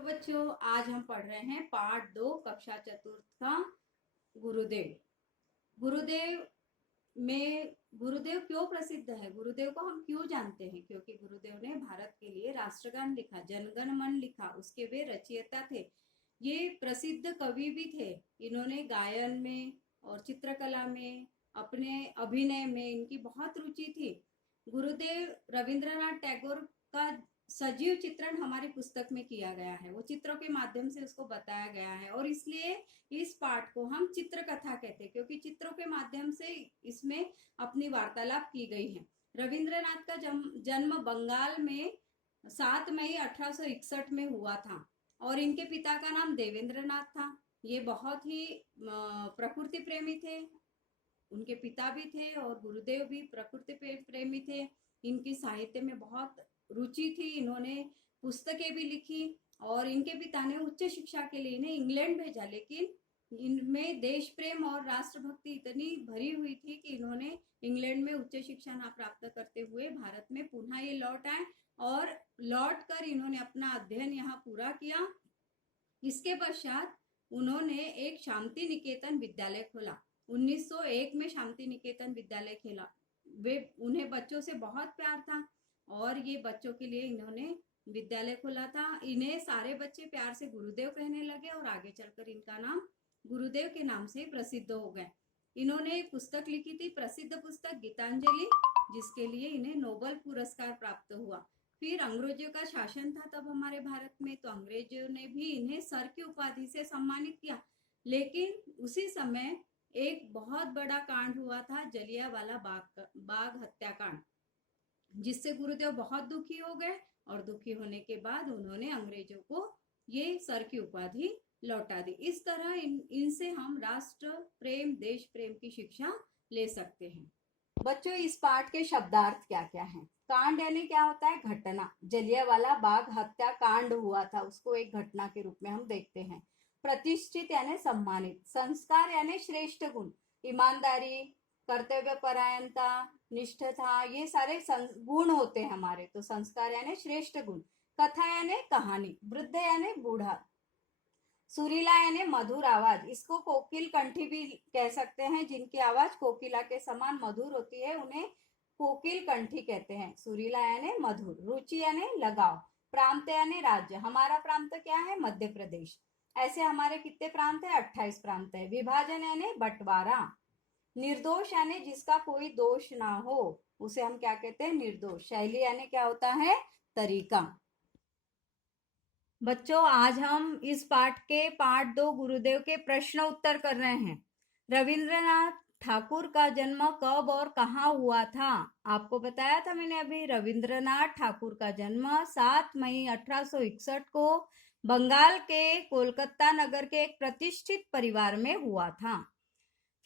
तो बच्चों आज हम पढ़ रहे हैं पाठ 2 कक्षा चतुर्थ का गुरुदेव। गुरुदेव में गुरुदेव क्यों प्रसिद्ध है, गुरुदेव को हम क्यों जानते हैं? क्योंकि गुरुदेव ने भारत के लिए राष्ट्रगान लिखा, जनगण मन लिखा, उसके वे रचयिता थे। ये प्रसिद्ध कवि भी थे। इन्होंने गायन में और चित्रकला में, अपने अभिनय में इनकी बहुत रुचि थी। गुरुदेव रविंद्रनाथ टैगोर का सजीव चित्रण हमारी पुस्तक में किया गया है। वो चित्रों के माध्यम से उसको बताया गया है और इसलिए इस पाठ को हम चित्रकथा कहते हैं, क्योंकि चित्रों के माध्यम से इसमें अपनी वार्तालाप की गई है। रविंद्रनाथ का जन्म बंगाल में 7 मई 1861 में हुआ था और इनके पिता का नाम देवेंद्रनाथ था। ये बहुत ही प्रकृति प्रेमी थे। उनके पिता भी थे और गुरुदेव भी प्रकृति प्रेमी थे। इनकी साहित्य में बहुत रुचि थी। इन्होंने पुस्तकें भी लिखी और इनके पिता ने उच्च शिक्षा के लिए इन्हें इंग्लैंड भेजा, लेकिन इनमें देश प्रेम और राष्ट्रभक्ति इतनी भरी हुई थी कि इन्होंने इंग्लैंड में उच्च शिक्षा ना प्राप्त करते हुए भारत में पुनः ये लौट आए और लौट कर इन्होंने अपना अध्ययन यहाँ पूरा किया। इसके पश्चात उन्होंने एक शांति निकेतन विद्यालय खोला। 1901 में शांति निकेतन विद्यालय खोला। उन्हें बच्चों से बहुत प्यार था और ये बच्चों के लिए इन्होंने विद्यालय खोला था। इन्हें सारे बच्चे प्यार से गुरुदेव कहने लगे और आगे चलकर इनका नाम गुरुदेव के नाम से प्रसिद्ध हो गए। इन्होंने एक पुस्तक लिखी थी, प्रसिद्ध पुस्तक गीतांजलि, जिसके लिए इन्हें नोबेल पुरस्कार प्राप्त हुआ। फिर अंग्रेजों का शासन था तब हमारे भारत में, तो अंग्रेजों ने भी इन्हें सर की उपाधि से सम्मानित किया। लेकिन उसी समय एक बहुत बड़ा कांड हुआ था, जलियांवाला बाग हत्याकांड, जिससे गुरुदेव बहुत दुखी हो गए और दुखी होने के बाद उन्होंने अंग्रेजों को ये सर की उपाधि लौटा दी। इस तरह इनसे हम राष्ट्र प्रेम, देश प्रेम की शिक्षा ले सकते हैं। बच्चों, इस पाठ के शब्दार्थ क्या क्या हैं? कांड यानी क्या होता है? घटना। जलियांवाला बाग हत्याकांड हुआ था, उसको एक घटना के रूप में हम देखते हैं। प्रतिष्ठित यानी सम्मानित। संस्कार यानी श्रेष्ठ गुण, ईमानदारी, कर्तव्य परायणता, निष्ठता, ये सारे गुण होते हैं हमारे। तो संस्कार यानी श्रेष्ठ गुण। कथा यानी कहानी। वृद्ध यानी बूढ़ा। सुरीला यानी मधुर आवाज, इसको कोकिल कंठी भी कह सकते हैं। जिनकी आवाज कोकिला के समान मधुर होती है उन्हें कोकिल कंठी कहते हैं। सुरीला यानी मधुर। रुचि यानी लगाव। प्रांत यानी राज्य। हमारा प्रांत क्या है? मध्य प्रदेश। ऐसे हमारे कितने प्रांत है? 28 प्रांत है। विभाजन यानी बंटवारा। निर्दोष यानी जिसका कोई दोष ना हो, उसे हम क्या कहते हैं? निर्दोष। शैली यानी क्या होता है? तरीका। बच्चों, आज हम इस पाठ के पाठ 2 गुरुदेव के प्रश्न उत्तर कर रहे हैं। रविंद्रनाथ ठाकुर का जन्म कब और कहाँ हुआ था? आपको बताया था मैंने अभी। रविंद्रनाथ ठाकुर का जन्म 7 मई 1861 को बंगाल के कोलकाता नगर के एक प्रतिष्ठित परिवार में हुआ था।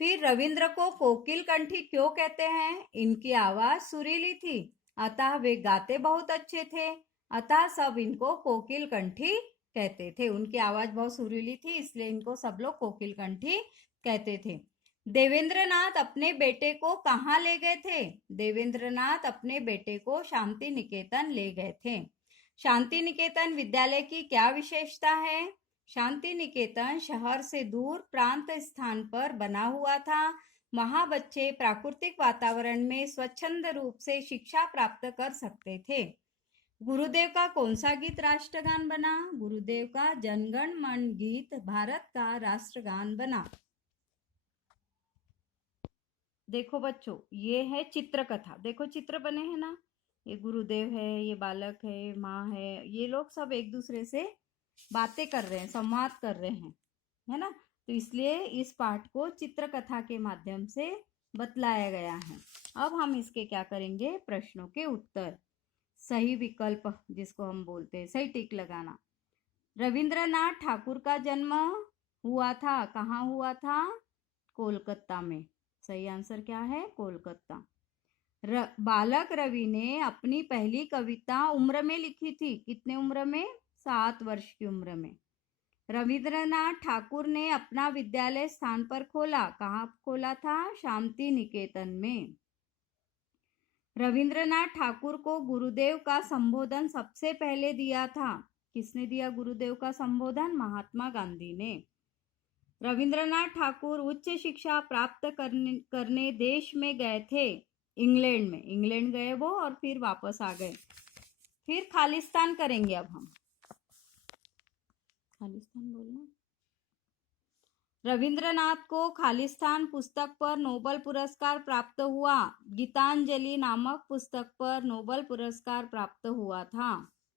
फिर रविंद्र को कोकिल कंठी क्यों कहते हैं? इनकी आवाज सुरीली थी, अतः वे गाते बहुत अच्छे थे, अतः सब इनको कोकिल कंठी कहते थे। उनकी आवाज बहुत सुरीली थी, इसलिए इनको सब लोग कोकिल कंठी कहते थे। देवेंद्रनाथ अपने बेटे को कहाँ ले गए थे? देवेंद्रनाथ अपने बेटे को शांति निकेतन ले गए थे। शांति निकेतन विद्यालय की क्या विशेषता है? शांति निकेतन शहर से दूर प्रांत स्थान पर बना हुआ था। वहां बच्चे प्राकृतिक वातावरण में स्वच्छंद रूप से शिक्षा प्राप्त कर सकते थे। गुरुदेव का कौन सा गीत राष्ट्रगान बना? गुरुदेव का जनगण मन गीत भारत का राष्ट्रगान बना। देखो बच्चों, ये है चित्रकथा। देखो चित्र बने हैं ना, ये गुरुदेव है, ये बालक है, माँ है, ये लोग सब एक दूसरे से बातें कर रहे हैं, संवाद कर रहे हैं, है ना। तो इसलिए इस पाठ को चित्रकथा के माध्यम से बतलाया गया है। अब हम इसके क्या करेंगे? प्रश्नों के उत्तर। सही विकल्प जिसको हम बोलते हैं, सही टिक लगाना। रविंद्रनाथ ठाकुर का जन्म हुआ था, कहाँ हुआ था? कोलकाता में। सही आंसर क्या है? कोलकाता। बालक रवि ने अपनी पहली कविता उम्र में लिखी थी। कितने उम्र में? 7 वर्ष की उम्र में। रविंद्रनाथ ठाकुर ने अपना विद्यालय स्थान पर खोला। कहाँ खोला था? शांति निकेतन में। रविंद्रनाथ ठाकुर को गुरुदेव का संबोधन सबसे पहले दिया था। किसने दिया गुरुदेव का संबोधन? महात्मा गांधी ने। रविंद्रनाथ ठाकुर उच्च शिक्षा प्राप्त करने देश में गए थे, इंग्लैंड में। इंग्लैंड गए वो और फिर वापस आ गए। फिर खालिस्तान करेंगे अब हम। खालिस्तान बोलना। रविंद्रनाथ को खालिस्तान पुस्तक पर नोबेल पुरस्कार प्राप्त हुआ। गीतांजलि नामक पुस्तक पर नोबेल पुरस्कार प्राप्त हुआ था।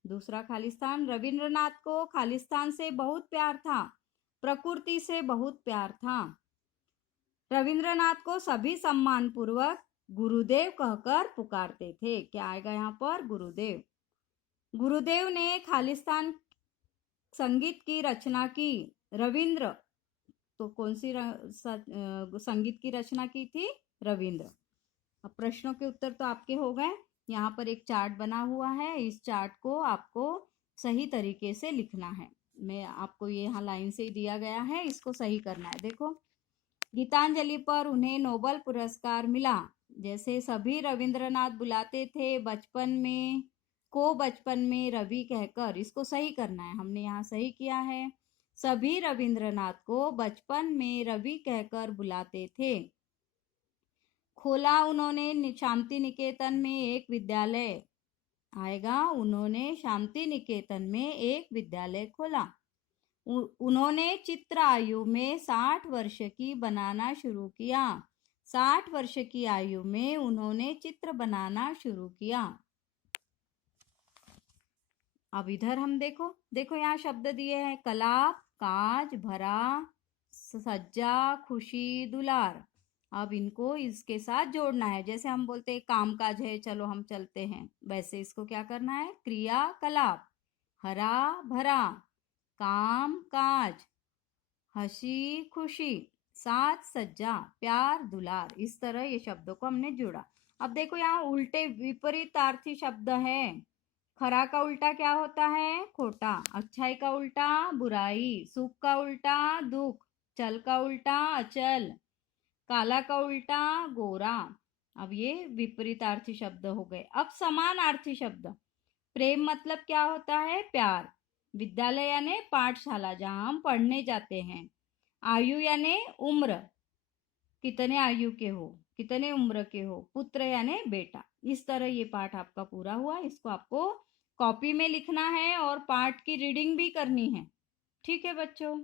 दूसरा खालिस्तान, रविंद्रनाथ को खालिस्तान से बहुत प्यार था, प्रकृति से बहुत प्यार था। रविंद्रनाथ को सभी सम्मान पूर्वक गुरुदेव कहकर पुकारते थे। क्या आएगा यहाँ पर? गुरुदेव। गुरुदेव ने खालिस्तान संगीत की रचना की। रविंद्र तो कौन सी संगीत की रचना की थी? रविंद्र। अब प्रश्नों के उत्तर तो आपके हो गए। यहाँ पर एक चार्ट बना हुआ है, इस चार्ट को आपको सही तरीके से लिखना है। मैं आपको ये यहाँ लाइन से दिया गया है, इसको सही करना है। देखो, गीतांजलि पर उन्हें नोबेल पुरस्कार मिला। जैसे सभी रविंद्रनाथ बुलाते थे बचपन में रवि कहकर, इसको सही करना है। हमने यहाँ सही किया है। सभी रविंद्रनाथ को बचपन में रवि कहकर बुलाते थे। खोला उन्होंने शांति निकेतन में एक विद्यालय। आएगा, उन्होंने शांति निकेतन में एक विद्यालय खोला। उन्होंने चित्र आयु में 60 वर्ष की बनाना शुरू किया। 60 वर्ष की आयु में उन्होंने चित्र बनाना शुरू किया। अब इधर हम देखो यहाँ शब्द दिए हैं, कलाप, काज, भरा, सज्जा, खुशी, दुलार। अब इनको इसके साथ जोड़ना है। जैसे हम बोलते हैं काम काज है, चलो हम चलते हैं, वैसे इसको क्या करना है? क्रिया कलाप, हरा भरा, काम काज, हंसी खुशी, साथ सज्जा, प्यार दुलार। इस तरह ये शब्दों को हमने जोड़ा। अब देखो यहाँ उल्टे विपरीतार्थी शब्द है। खरा का उल्टा क्या होता है? खोटा। अच्छाई का उल्टा बुराई। सुख का उल्टा दुख। चल का उल्टा अचल। काला का उल्टा गोरा। अब ये विपरीतार्थी शब्द हो गए। अब समानार्थी शब्द। प्रेम मतलब क्या होता है? प्यार। विद्यालय यानी पाठशाला, जहां हम पढ़ने जाते हैं। आयु यानी उम्र, कितने आयु के हो, कितने उम्र के हो। पुत्र यानी बेटा। इस तरह ये पाठ आपका पूरा हुआ। इसको आपको कॉपी में लिखना है और पाठ की रीडिंग भी करनी है। ठीक है बच्चों।